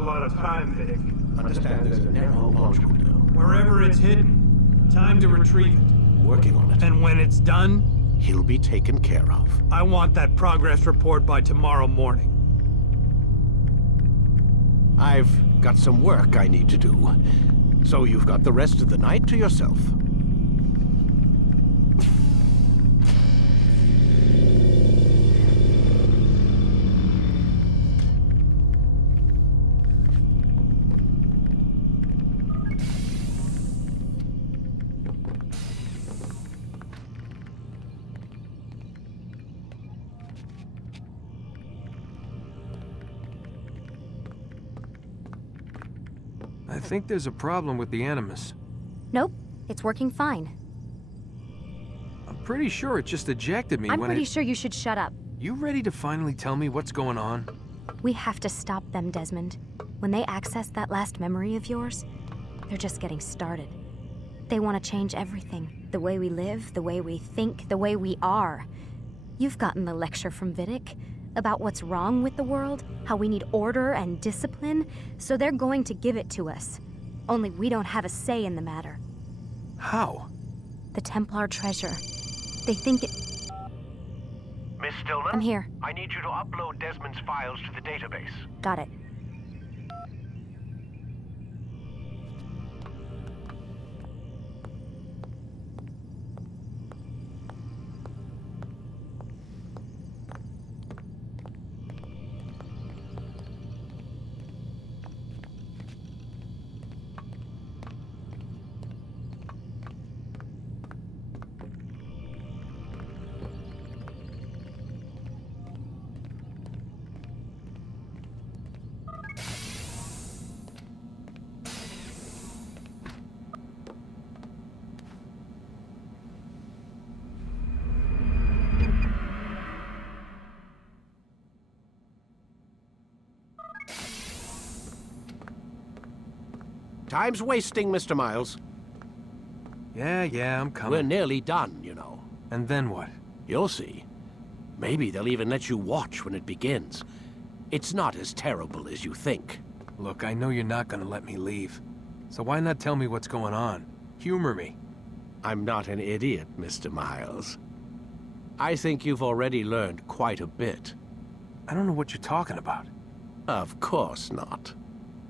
a lot of time, Vic. Understand there's a narrow launch window. Wherever it's hidden, time to retrieve it. Working on it. And when it's done, He'll be taken care of. I want that progress report by tomorrow morning. I've got some work I need to do, so you've got the rest of the night to yourself. I think there's a problem with the Animus. Nope, it's working fine. I'm pretty sure it just ejected me I'm when pretty sure you should shut up. You ready to finally tell me what's going on? We have to stop them, Desmond. When they access that last memory of yours, they're just getting started. They want to change everything. The way we live, the way we think, the way we are. You've gotten the lecture from Vidic about what's wrong with the world, how we need order and discipline, so they're going to give it to us. Only we don't have a say in the matter. How? The Templar treasure. They think it... Miss Stillman? I'm here. I need you to upload Desmond's files to the database. Got it. Time's wasting, Mr. Miles. Yeah, I'm We're coming. nearly done, you know. And then what? You'll see. Maybe they'll even let you watch when it begins. It's not as terrible as you think. Look, I know you're not gonna let me leave. So why not tell me what's going on? Humor me. I'm not an idiot, Mr. Miles. I think you've already learned quite a bit. I don't know what you're talking about. Of course not.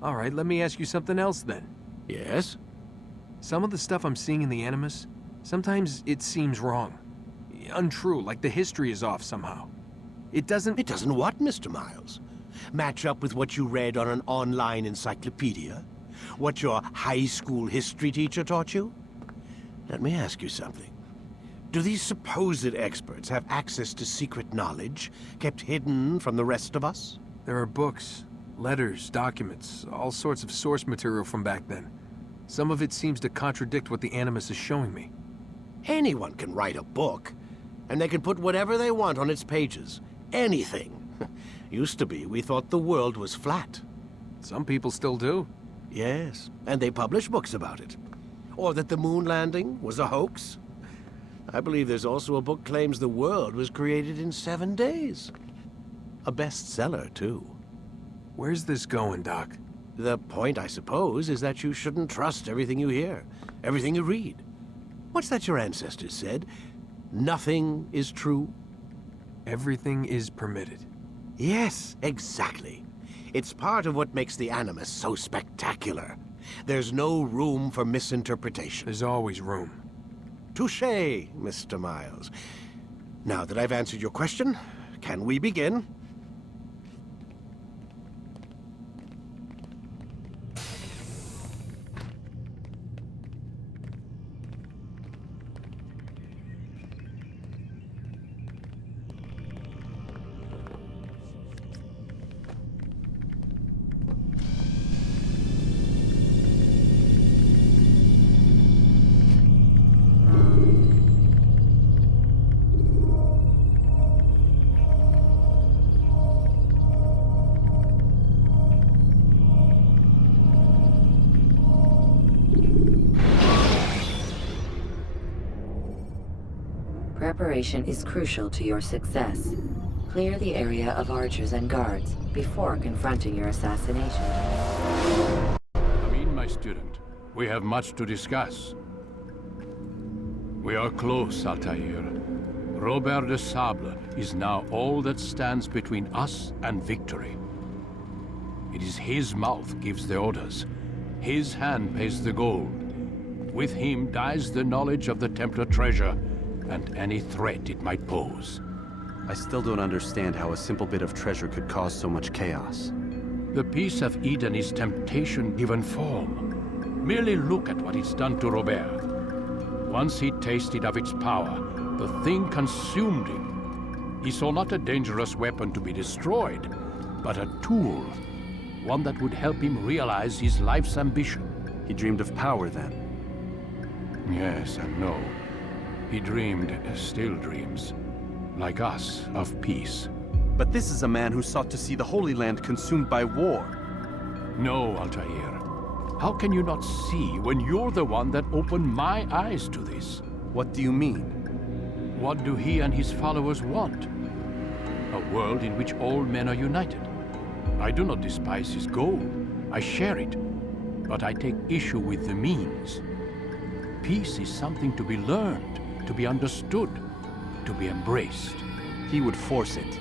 All right, let me ask you something else then. Yes? Some of the stuff I'm seeing in the Animus, sometimes it seems wrong. Untrue, like the history is off somehow. It doesn't... It doesn't what, Mr. Miles? Match up with what you read on an online encyclopedia? What your high school history teacher taught you? Let me ask you something. Do these supposed experts have access to secret knowledge kept hidden from the rest of us? There are books, letters, documents, all sorts of source material from back then. Some of it seems to contradict what the Animus is showing me. Anyone can write a book, and they can put whatever they want on its pages. Anything. Used to be, we thought the world was flat. Some people still do. Yes, and they publish books about it. Or that the moon landing was a hoax. I believe there's also a book claims the world was created in 7 days. A bestseller, too. Where's this going, Doc? The point, I suppose, is that you shouldn't trust everything you hear, everything you read. What's that your ancestors said? Nothing is true? Everything is permitted. Yes, exactly. It's part of what makes the Animus so spectacular. There's no room for misinterpretation. There's always room. Touché, Mr. Miles. Now that I've answered your question, can we begin? Preparation is crucial to your success. Clear the area of archers and guards before confronting your assassination. Come in, my student. We have much to discuss. We are close, Altair. Robert de Sablé is now all that stands between us and victory. It is his mouth gives the orders. His hand pays the gold. With him dies the knowledge of the Templar treasure and any threat it might pose. I still don't understand how a simple bit of treasure could cause so much chaos. The Peace of Eden is temptation given form. Merely look at what it's done to Robert. Once he tasted of its power, the thing consumed him. He saw not a dangerous weapon to be destroyed, but a tool. One that would help him realize his life's ambition. He dreamed of power then. Yes and no. He dreamed, still dreams, like us, of peace. But this is a man who sought to see the Holy Land consumed by war. No, Altair. How can you not see when you're the one that opened my eyes to this? What do you mean? What do he and his followers want? A world in which all men are united. I do not despise his goal. I share it. But I take issue with the means. Peace is something to be learned, to be understood, to be embraced. He would force it.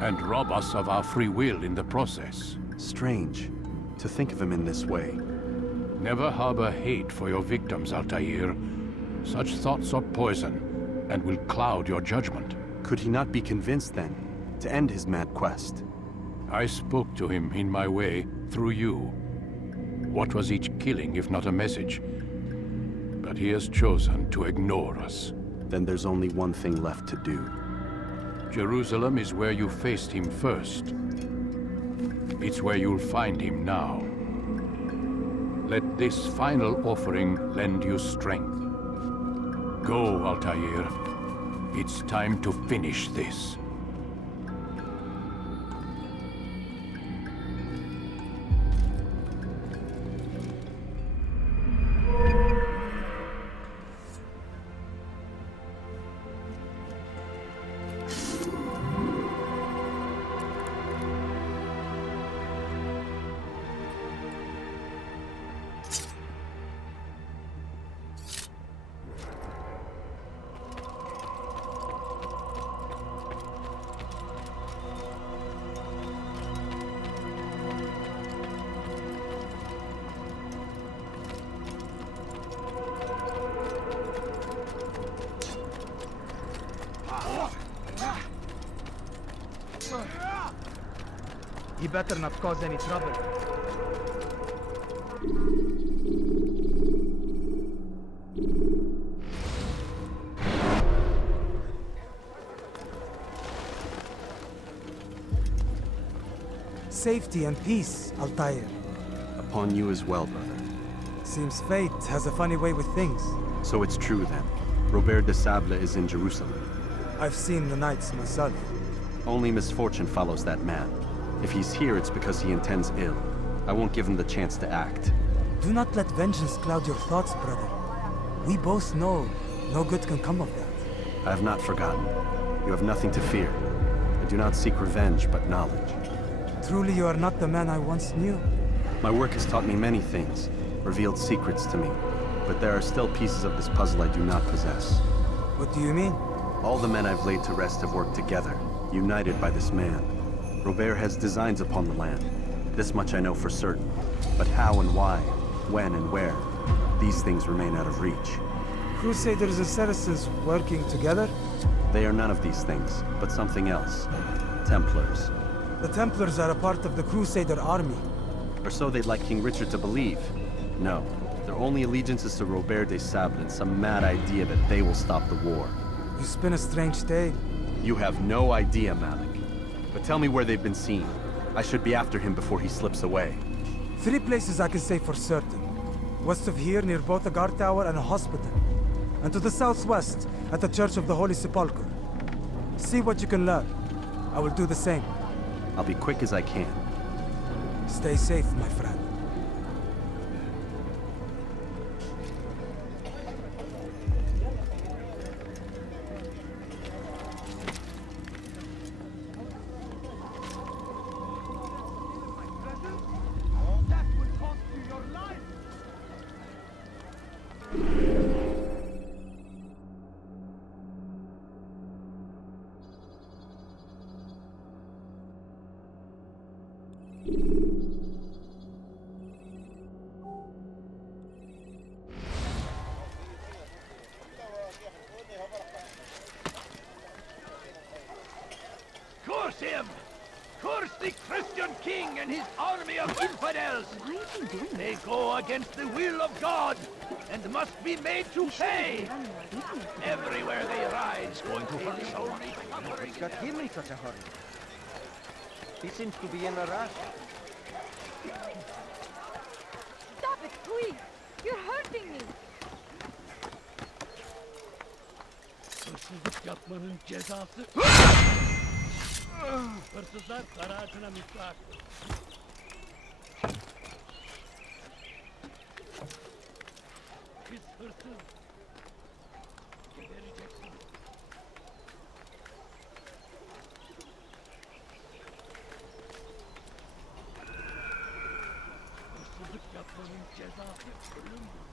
And rob us of our free will in the process. Strange, to think of him in this way. Never harbor hate for your victims, Altair. Such thoughts are poison, and will cloud your judgment. Could he not be convinced, then, to end his mad quest? I spoke to him in my way, through you. What was each killing if not a message? But he has chosen to ignore us. Then there's only one thing left to do. Jerusalem is where you faced him first. It's where you'll find him now. Let this final offering lend you strength. Go, Altair. It's time to finish this. You better not cause any trouble. Safety and peace, Altair. Upon you as well, brother. Seems fate has a funny way with things. So it's true, then. Robert de Sablé is in Jerusalem. I've seen the knights myself. Only misfortune follows that man. If he's here, it's because he intends ill. I won't give him the chance to act. Do not let vengeance cloud your thoughts, brother. We both know no good can come of that. I have not forgotten. You have nothing to fear. I do not seek revenge, but knowledge. Truly, you are not the man I once knew. My work has taught me many things, revealed secrets to me. But there are still pieces of this puzzle I do not possess. What do you mean? All the men I've laid to rest have worked together, united by this man. Robert has designs upon the land. This much I know for certain. But how and why, when and where, these things remain out of reach. Crusaders and Saracens working together? They are none of these things, but something else. Templars. The Templars are a part of the Crusader army. Or so they'd like King Richard to believe. No, their only allegiance is to Robert de Sablé and some mad idea that they will stop the war. You spin a strange tale. You have no idea, Malik. But tell me where they've been seen. I should be after him before he slips away. 3 places I can say for certain. West of here, near both a guard tower and a hospital. And to the southwest, at the Church of the Holy Sepulchre. See what you can learn. I will do the same. I'll be quick as I can. Stay safe, my friend. the Christian king and his army of infidels. Why is he doing They go against the will of God and must be made to pay. Everywhere they rise, going to hurt only suffering. Got him in such a hurry. He seems to be in a rush. Stop it, please! You're hurting me! Hırsızlık yapmanın cezası. Hırsızlar kara ağacına müstahak. Biz hırsız. Gebereceksin. Hırsızlık yapmanın cezası ölümdür.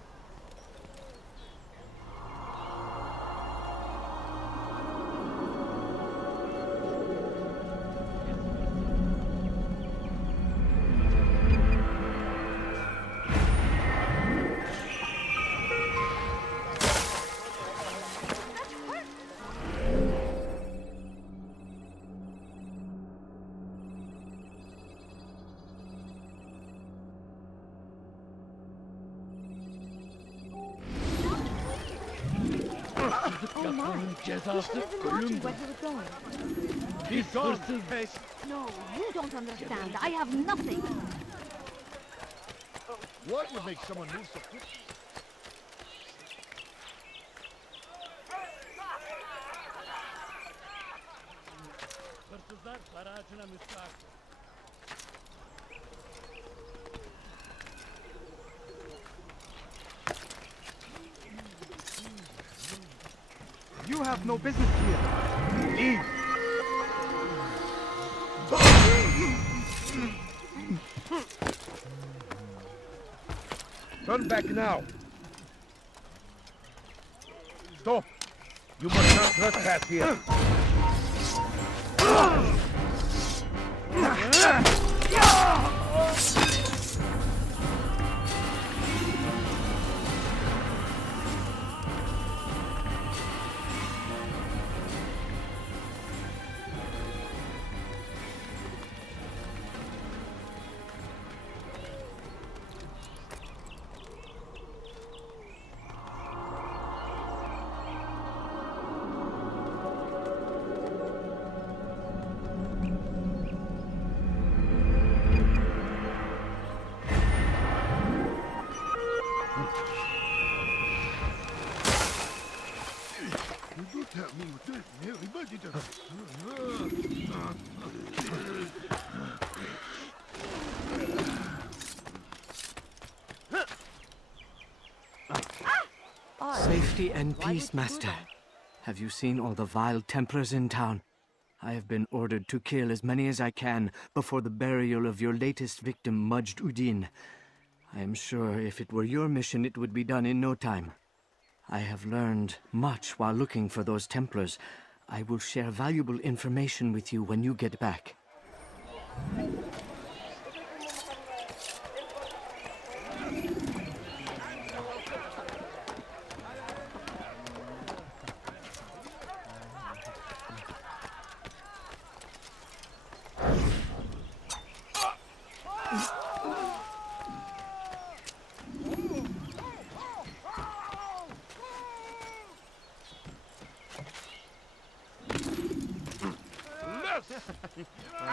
Oh my! Cezası He wasn't watching ölümdür. where he was going. Biz hırsız. No, you don't understand. I have nothing. What would make someone move so quickly? Hırsızlar kara ağacına müstahak. You have no business here. Leave. Turn back now. Stop. You must not trespass here. Safety and peace, Master. Have you seen all the vile Templars in town? I have been ordered to kill as many as I can before the burial of your latest victim, Majd Udin. I am sure if it were your mission, it would be done in no time. I have learned much while looking for those Templars. I will share valuable information with you when you get back.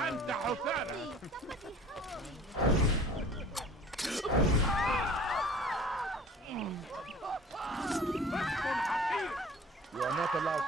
أنت حسالة. You are not allowed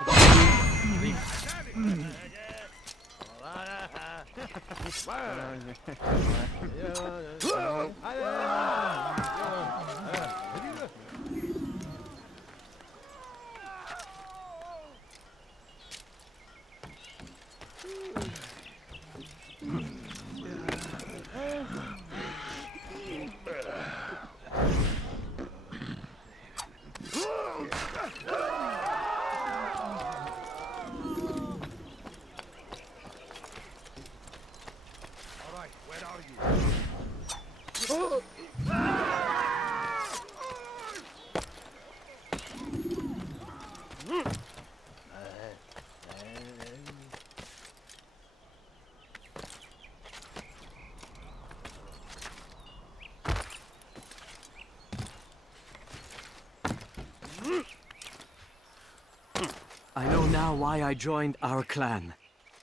I know now why I joined our clan.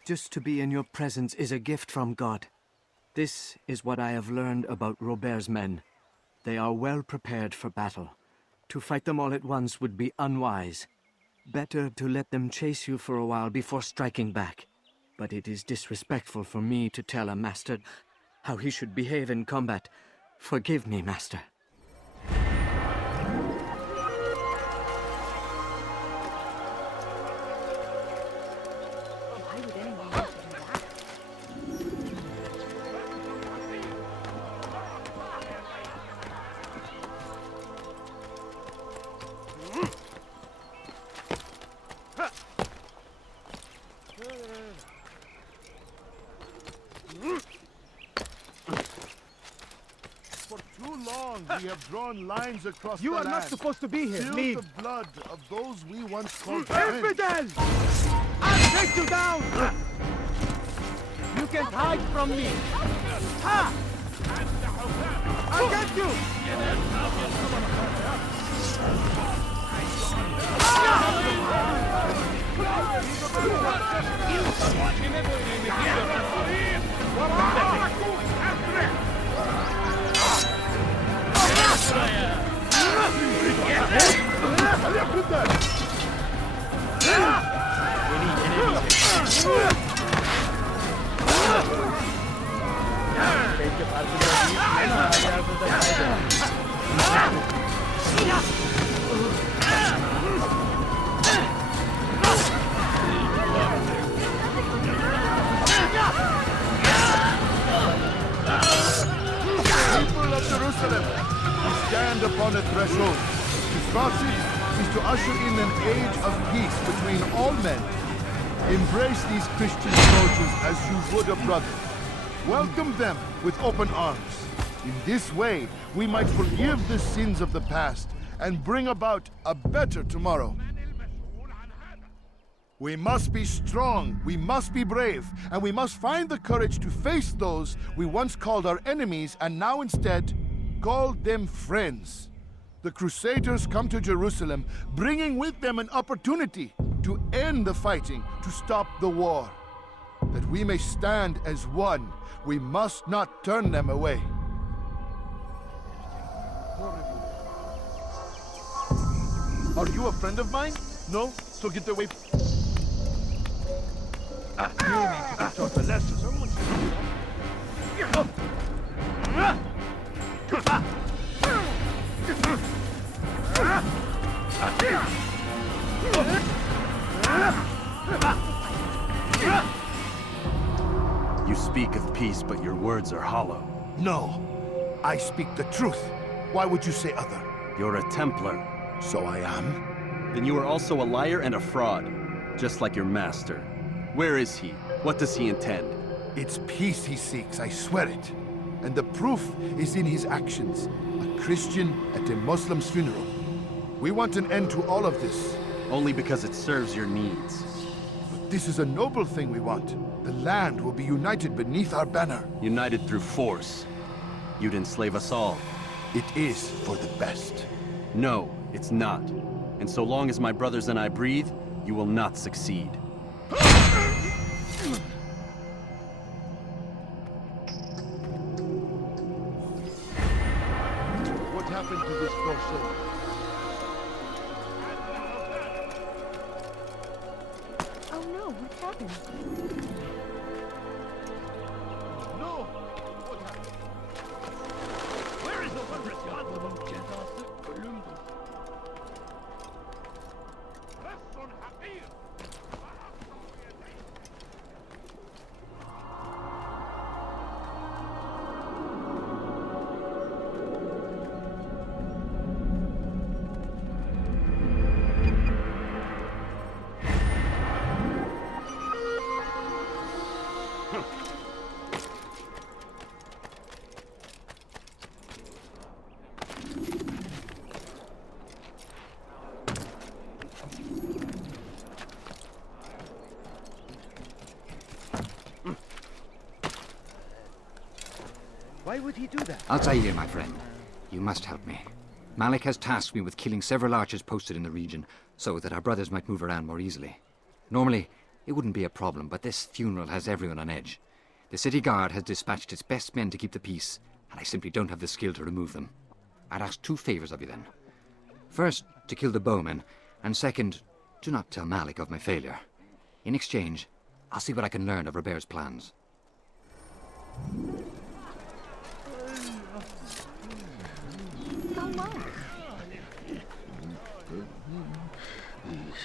Just to be in your presence is a gift from God. This is what I have learned about Robert's men. They are well prepared for battle. To fight them all at once would be unwise. Better to let them chase you for a while before striking back. But it is disrespectful for me to tell a master how he should behave in combat. Forgive me, master. We have drawn lines across You the are land. not supposed to be here. Spilled Leave. the blood of those we once called friends. Infidel! I'll take you down! You can't hide from me. Ha! I'll get you! People of Jerusalem, we stand upon a threshold. To cross it is to usher in an age of peace between all men. Embrace these Christian soldiers as you would a brother. Welcome them with open arms. In this way, we might forgive the sins of the past and bring about a better tomorrow. We must be strong, we must be brave, and we must find the courage to face those we once called our enemies and now instead call them friends. The Crusaders come to Jerusalem, bringing with them an opportunity to end the fighting, to stop the war. That we may stand as one, we must not turn them away. Are you a friend of mine? No? So get away. You need to be taught a lesson. You speak of peace, but your words are hollow. No. I speak the truth. Why would you say other? You're a Templar. So I am. Then you are also a liar and a fraud, just like your master. Where is he? What does he intend? It's peace he seeks, I swear it. And the proof is in his actions. A Christian at a Muslim's funeral. We want an end to all of this. Only because it serves your needs. But this is a noble thing we want. The land will be united beneath our banner. United through force. You'd enslave us all. It is for the best. No, it's not. And so long as my brothers and I breathe, you will not succeed. What happened to this poor soul? Oh no, what happened? No! What happened? Where is the wondrous God? Why would he do that? Altair, my friend. You must help me. Malik has tasked me with killing several archers posted in the region, so that our brothers might move around more easily. Normally, it wouldn't be a problem, but this funeral has everyone on edge. The city guard has dispatched its best men to keep the peace, and I simply don't have the skill to remove them. I'd ask 2 favors of you then. First, to kill the bowman, and second, do not tell Malik of my failure. In exchange, I'll see what I can learn of Robert's plans.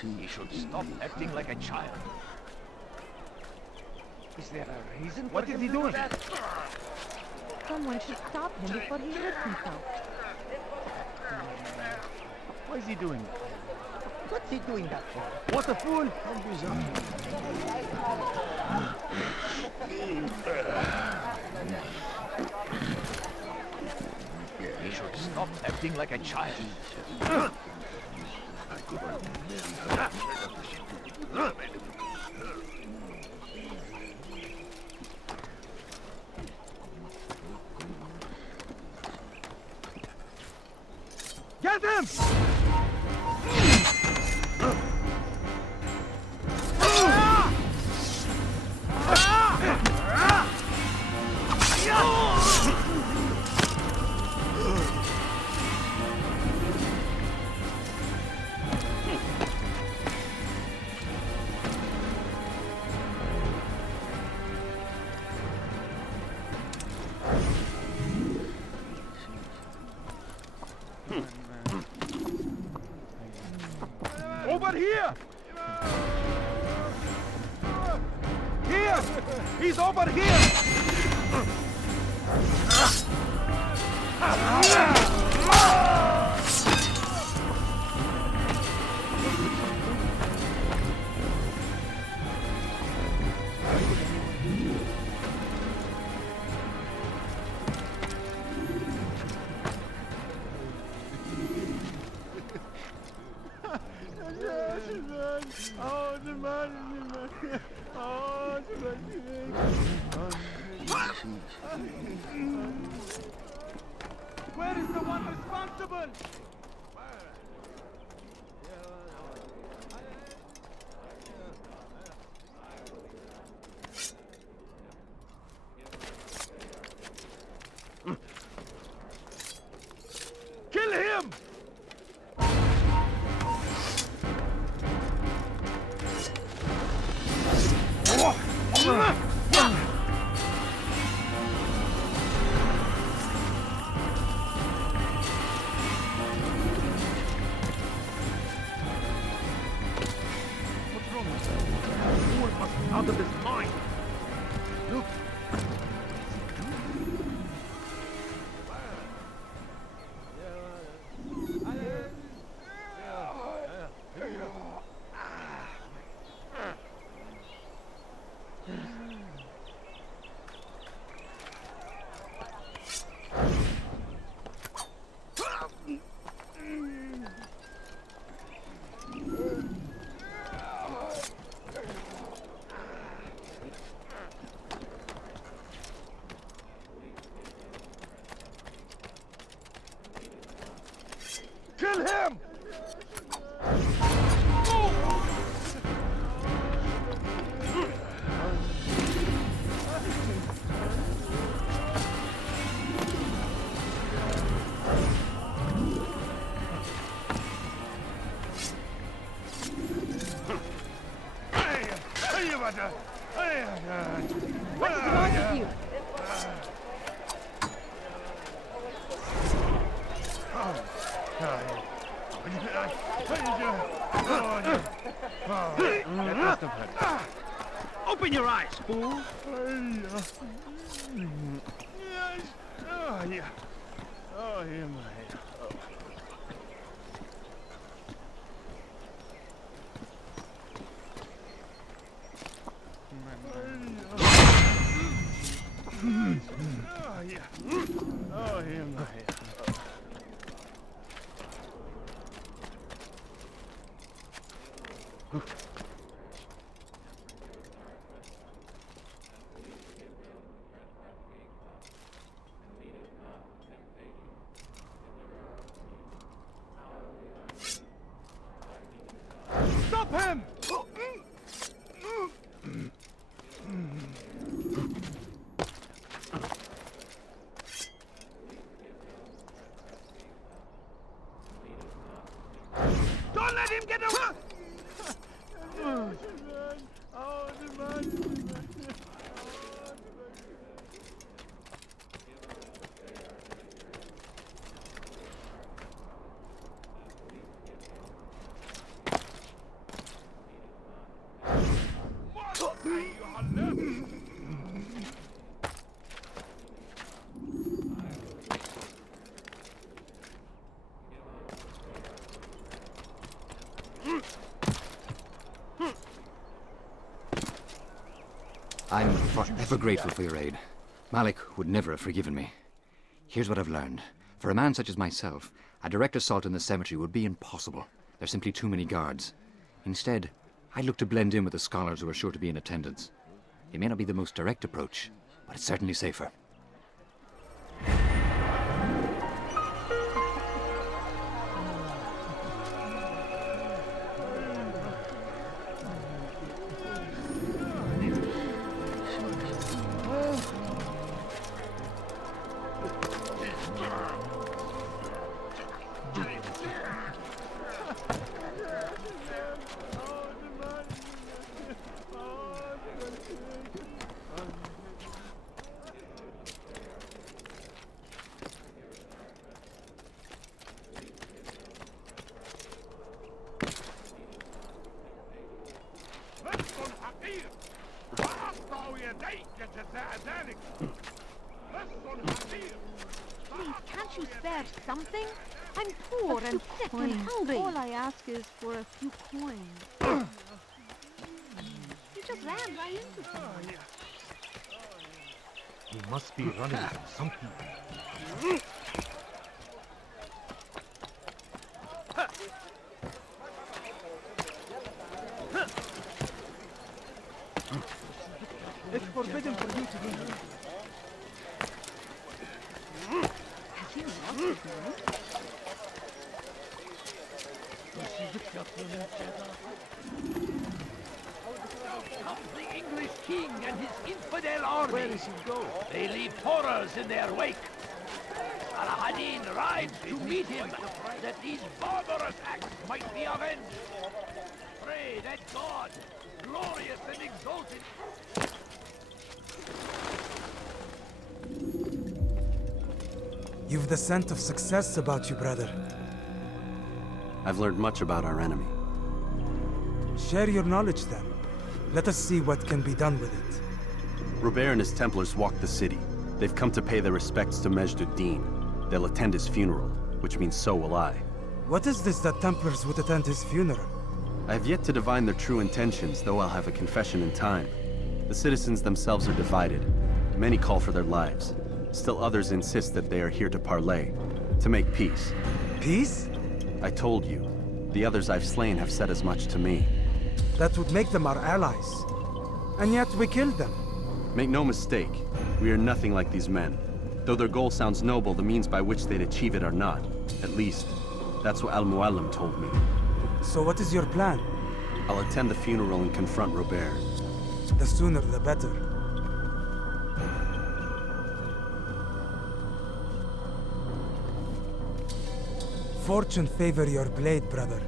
You should stop acting like a child. Is there a reason? What is he doing? Someone should stop him before he hurts himself. Why is he doing that? What's he doing that for? What a fool! He should stop acting like a child. Get him! Over here! Here! He's over here! Where is the one responsible? Kill him! Out of his mind! Look! Kill him! What's wrong with you? Open your eyes, fool! Stop him! let him get away! I'm forever grateful for your aid. Malik would never have forgiven me. Here's what I've learned. For a man such as myself, a direct assault in the cemetery would be impossible. There's simply too many guards. Instead, I'd look to blend in with the scholars who are sure to be in attendance. It may not be the most direct approach, but it's certainly safer. Please, can't you spare something? I'm poor and sick and hungry. All I ask is for a few coins. You just ran right into someone. He must be running from something. It's forbidden for you to be here. Has he lost his mind? The English king and his infidel army. Where does he go? They leave horrors in their wake. Al-Hadin rides to meet him, that these barbarous acts might be avenged. Pray that God, glorious and exalted. You've the scent of success about you, brother. I've learned much about our enemy. Share your knowledge then. Let us see what can be done with it. Robert and his Templars walked the city. They've come to pay their respects to Majd-ud-Din. They'll attend his funeral, which means so will I. What is this that Templars would attend his funeral? I have yet to divine their true intentions, though I'll have a confession in time. The citizens themselves are divided. Many call for their lives. Still others insist that they are here to parley, to make peace. Peace? I told you. The others I've slain have said as much to me. That would make them our allies. And yet we killed them. Make no mistake, we are nothing like these men. Though their goal sounds noble, the means by which they'd achieve it are not. At least, that's what Al-Muallim told me. So what is your plan? I'll attend the funeral and confront Robert. The sooner the better. Fortune favor your blade, brother.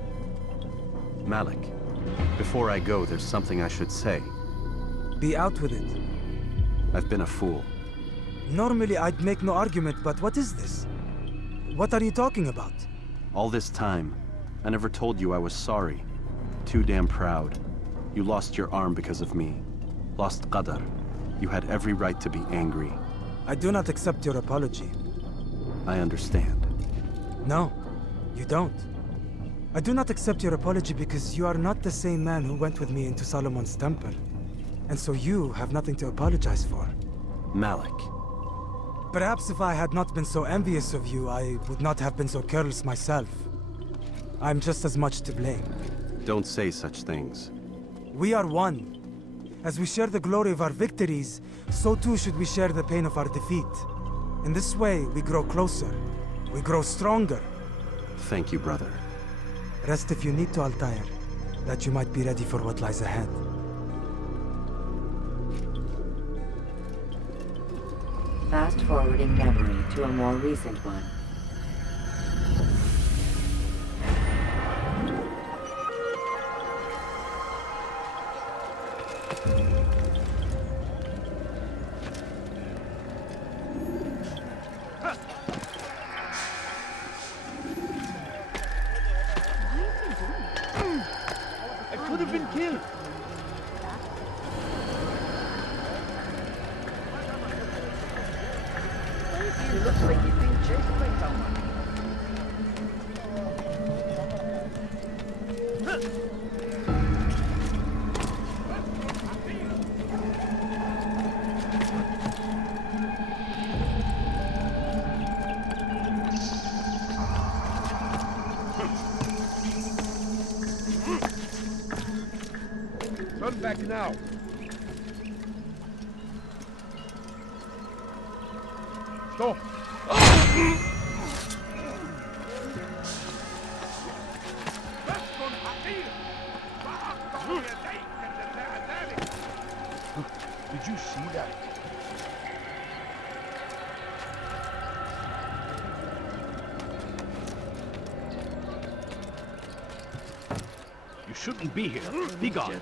Malik, before I go, there's something I should say. Be out with it. I've been a fool. Normally I'd make no argument, but what is this? What are you talking about? All this time, I never told you I was sorry. Too damn proud. You lost your arm because of me. Lost Qadar. You had every right to be angry. I do not accept your apology. I understand. No, you don't. I do not accept your apology because you are not the same man who went with me into Solomon's temple. And so you have nothing to apologize for. Malik. Perhaps if I had not been so envious of you, I would not have been so careless myself. I'm just as much to blame. Don't say such things. We are one. As we share the glory of our victories, so too should we share the pain of our defeat. In this way, we grow closer. We grow stronger. Thank you, brother. Rest if you need to, Altair, that you might be ready for what lies ahead. Fast-forwarding memory to a more recent one. You've been killed. It looks like you've been chased by someone. Turn back now. Stop. Did you see that? You shouldn't be here. Be gone.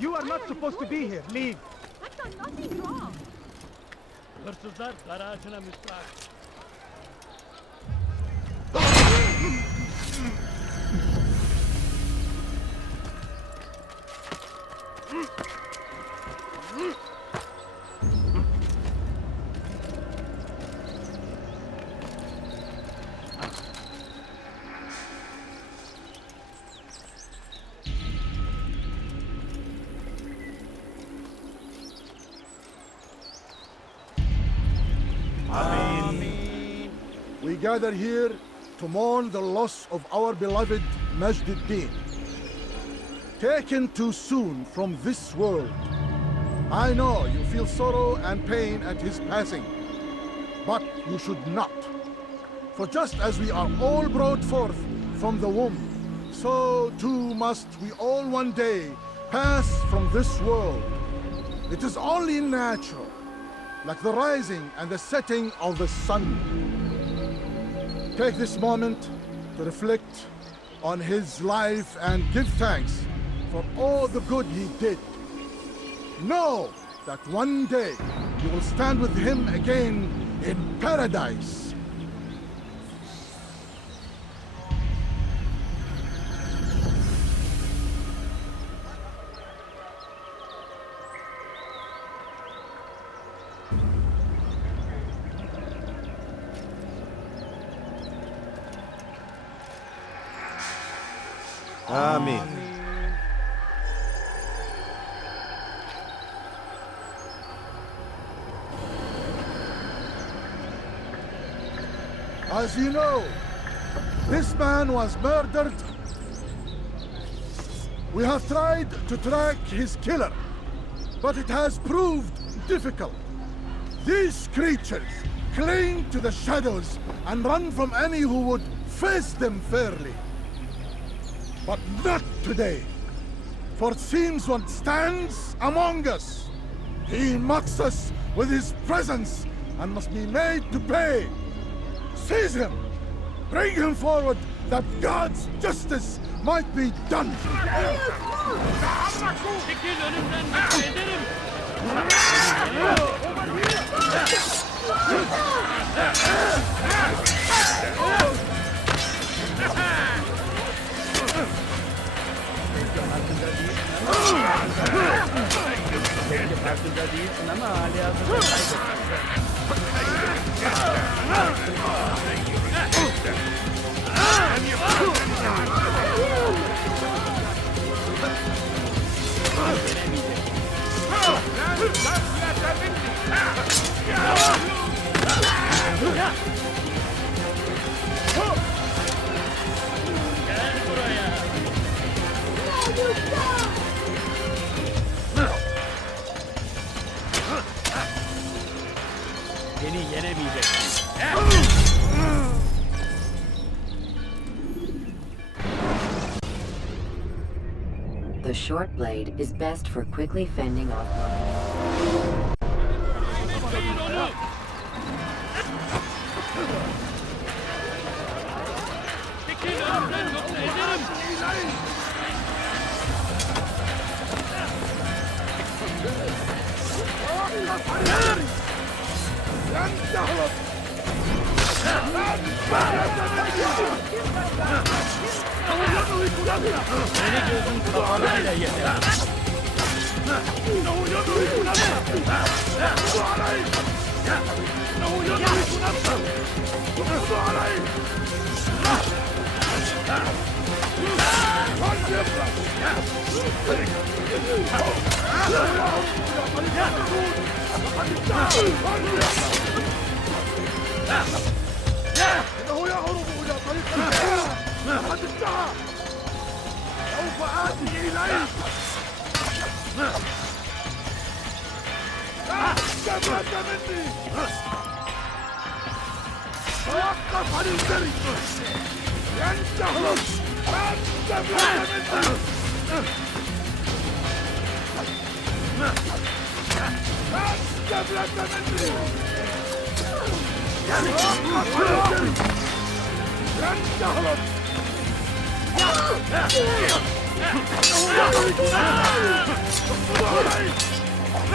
You are not supposed to be here. Leave. I've done nothing wrong. Hırsızlar garajına müstahak. We gather here to mourn the loss of our beloved Majd-ud-Din. Taken too soon from this world. I know you feel sorrow and pain at his passing, but you should not. For just as we are all brought forth from the womb, so too must we all one day pass from this world. It is only natural, like the rising and the setting of the sun. Take this moment to reflect on his life and give thanks for all the good he did. Know that one day you will stand with him again in paradise. Amen. As you know, this man was murdered. We have tried to track his killer, but it has proved difficult. These creatures cling to the shadows and run from any who would face them fairly. But not today, for it seems one stands among us. He mocks us with his presence and must be made to pay. Seize him! Bring him forward that God's justice might be done! Beni yenemeyeceksin. The short blade is best for quickly fending off. Beni gözün kapalı bile yeter. إنه يهرب إلى طريق الجبل. لقد انتهى. سوف آتي إليك. جبلت مني. توقف عن الجري. لن تهرب. جبلت مني. جبلت مني. لن تهرب.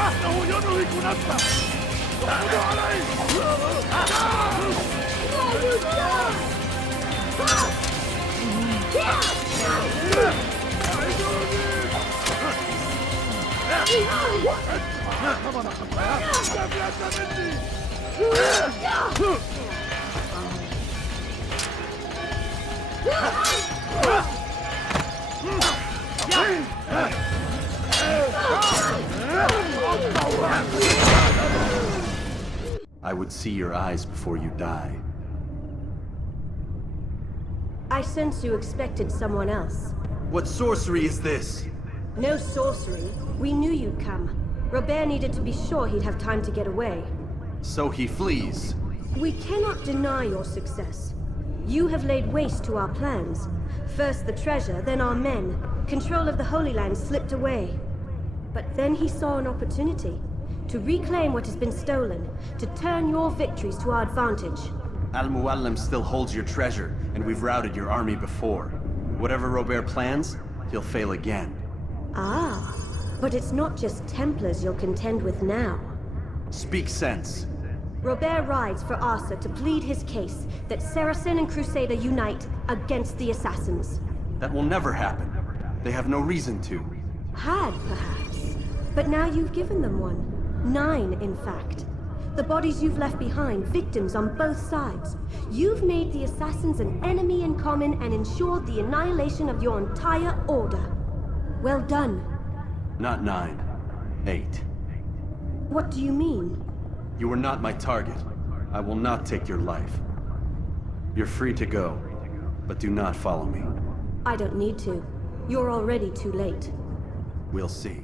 إنه ينهك نفسه. اقبضوا عليه. I would see your eyes before you die. I sense you expected someone else. What sorcery is this? No sorcery. We knew you'd come. Robert needed to be sure he'd have time to get away. So he flees. We cannot deny your success. You have laid waste to our plans. First the treasure, then our men. Control of the Holy Land slipped away. But then he saw an opportunity. To reclaim what has been stolen. To turn your victories to our advantage. Al-Muallim still holds your treasure, and we've routed your army before. Whatever Robert plans, he'll fail again. Ah, but it's not just Templars you'll contend with now. Speak sense. Robert rides for Asa to plead his case that Saracen and Crusader unite against the assassins. That will never happen. They have no reason to. Had, perhaps. But now you've given them one. 9, in fact. The bodies you've left behind, victims on both sides. You've made the assassins an enemy in common and ensured the annihilation of your entire order. Well done. Not 9. 8. What do you mean? You are not my target. I will not take your life. You're free to go, but do not follow me. I don't need to. You're already too late. We'll see.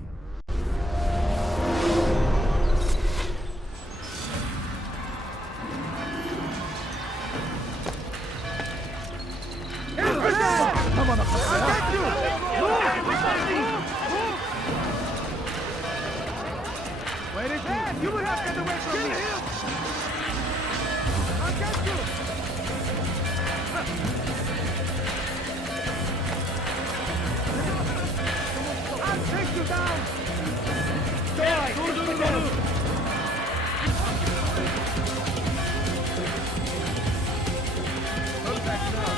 Where is he? You will have to get away from me! I'll get you! I'll take you down! Go back now.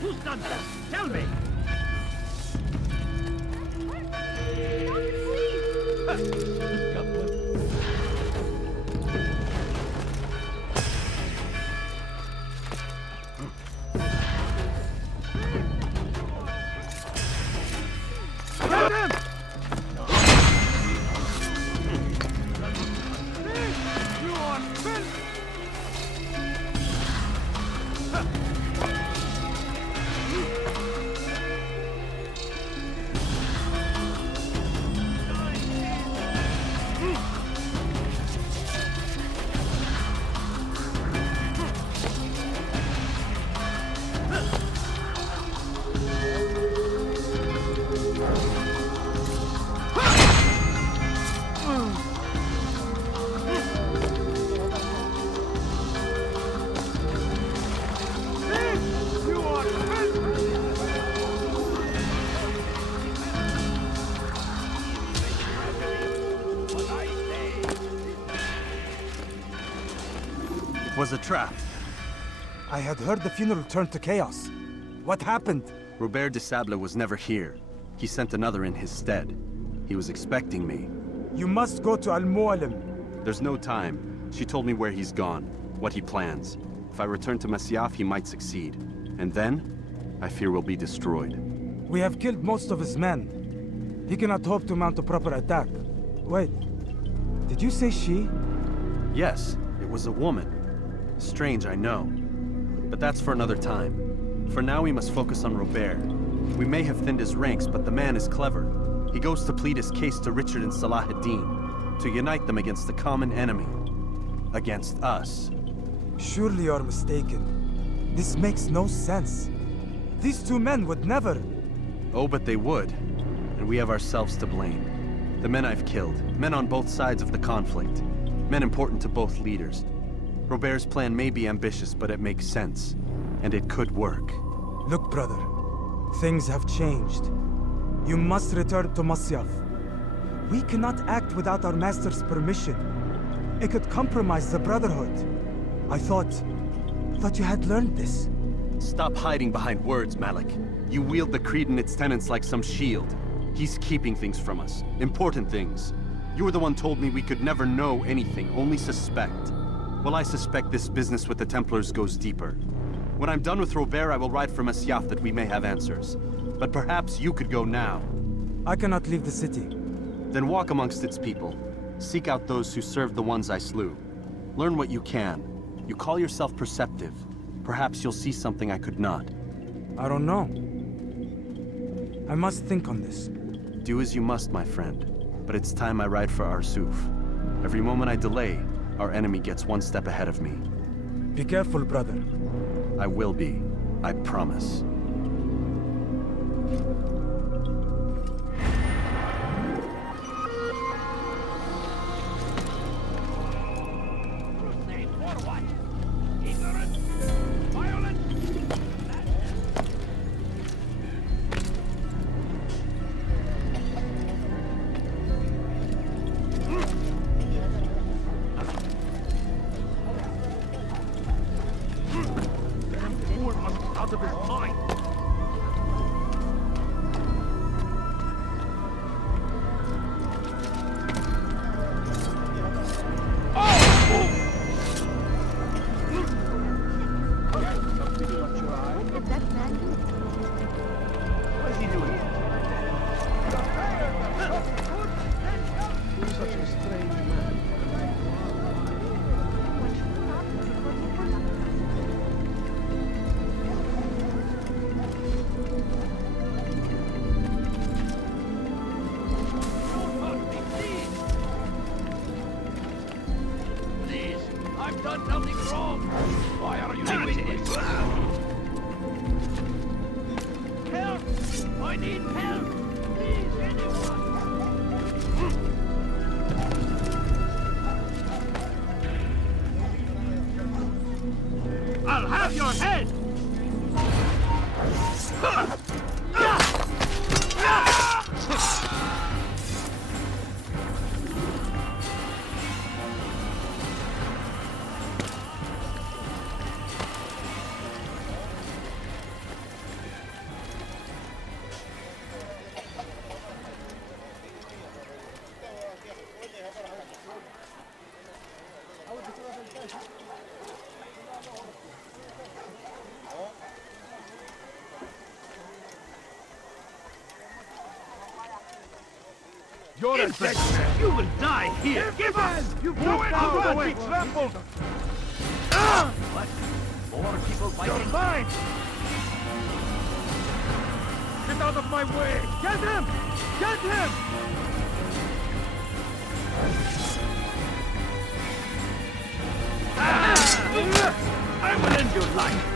Who's done this? Tell me! was a trap. I had heard the funeral turned to chaos. What happened? Robert de Sablé was never here. He sent another in his stead. He was expecting me. You must go to Al-Mualim. There's no time. She told me where he's gone, what he plans. If I return to Masyaf, he might succeed. And then, I fear we'll be destroyed. We have killed most of his men. He cannot hope to mount a proper attack. Wait, did you say she? Yes, it was a woman. Strange, I know. But that's for another time. For now, we must focus on Robert. We may have thinned his ranks, but the man is clever. He goes to plead his case to Richard and Salah ad-Din, to unite them against the common enemy. Against us. Surely you're mistaken. This makes no sense. These two men would never... Oh, but they would. And we have ourselves to blame. The men I've killed, men on both sides of the conflict. Men important to both leaders. Robert's plan may be ambitious, but it makes sense. And it could work. Look, brother. Things have changed. You must return to Masyaf. We cannot act without our master's permission. It could compromise the Brotherhood. I thought you had learned this. Stop hiding behind words, Malik. You wield the creed and its tenets like some shield. He's keeping things from us. Important things. You were the one told me we could never know anything, only suspect. Well, I suspect this business with the Templars goes deeper. When I'm done with Robert, I will ride for Masyaf that we may have answers. But perhaps you could go now. I cannot leave the city. Then walk amongst its people. Seek out those who served the ones I slew. Learn what you can. You call yourself perceptive. Perhaps you'll see something I could not. I don't know. I must think on this. Do as you must, my friend. But it's time I ride for Arsuf. Every moment I delay, our enemy gets one step ahead of me. Be careful, brother. I will be. I promise. I'll have your head! You're a dead man. You will die here! Give us! You blew it out of the way! Trampled! What? More people fighting? You're mine! Get out of my way! Get him! Get him! I will end your life!